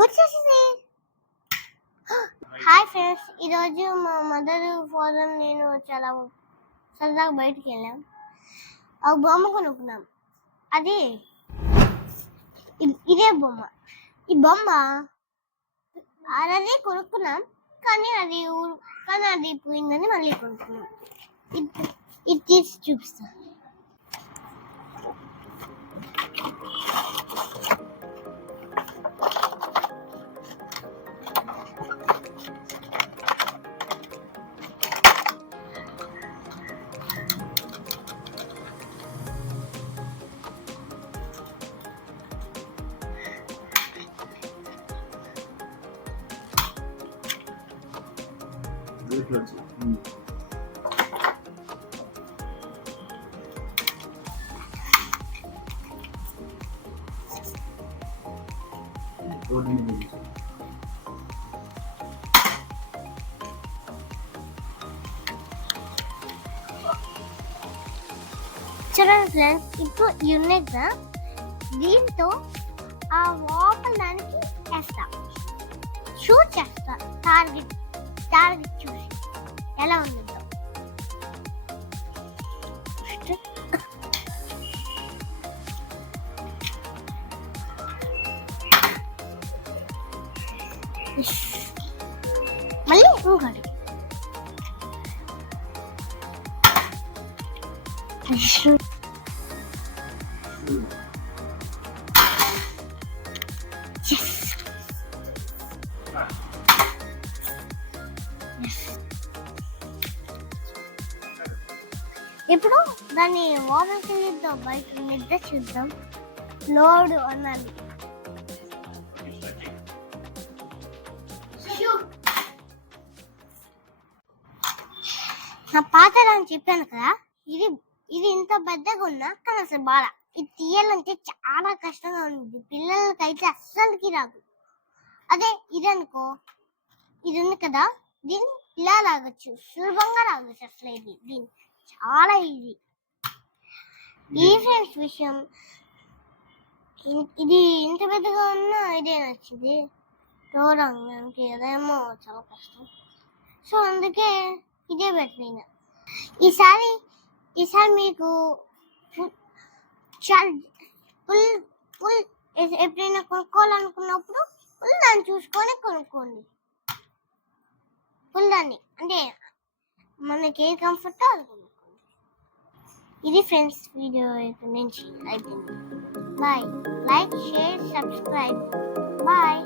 వచ్చేసింది. Hi friends, ఈరోజు మా మదర్ ఫాదర్ నేను చాలా సరదాగా బయటికి వెళ్ళాం. ఒక బొమ్మ కొనుక్కున్నాం. అది ఇదే బొమ్మ. ఈ బొమ్మ అలానే కొనుక్కున్నాం, కానీ అది పోయిందని మళ్ళీ కొనుక్కున్నాం. ఇది తీసి చూపిస్తాను. చూడండి ఫ్రెండ్స్, ఇప్పుడు ఉన్నాయి కదా, దీంతో ఆ లోపల దానికి వేస్తా, షూట్ చేస్తా. టార్గెట్ చూసి ఎలా ఉందో. మళ్ళీ ఇంకోటి. ఇప్పుడు దాన్ని వాటర్ తీద్దాం, బయట నిద్ర చూద్దాం. లోడ్ అన్నాను. నా పాత అని చెప్పాను కదా, ఇది ఇంత పెద్దగా ఉన్నా కానీ అసలు బాగా ఇది తీయాలంటే చాలా కష్టంగా ఉంది. పిల్లలకైతే అస్సలకి రాదు. అదే ఇది అనుకో, ఇది ఉంది కదా, దీన్ని ఇలా లాగొచ్చు, సులభంగా లాగొచ్చు. అసలు దీన్ని చాలా ఈజీ. ఈ ఫ్రెండ్స్ విషయం, ఇది ఇంత పెద్దగా ఉన్నా ఇదే నచ్చింది. చూడడానికి అదేమో చాలా కష్టం. సో అందుకే ఇదే పెట్టిన. ఈసారి మీకు ఫుల్ ఎప్పుడైనా కొనుక్కోవాలనుకున్నప్పుడు ఫుల్ దాన్ని చూసుకొని కొనుక్కోండి. ఫుల్ దాన్ని అంటే మనకి ఏ కంఫర్ట్ అది కొనుక్కోండి. ఇది ఫ్రెండ్స్ వీడియో నుంచి అయిపోయింది. Bye. Like, share, subscribe. Bye.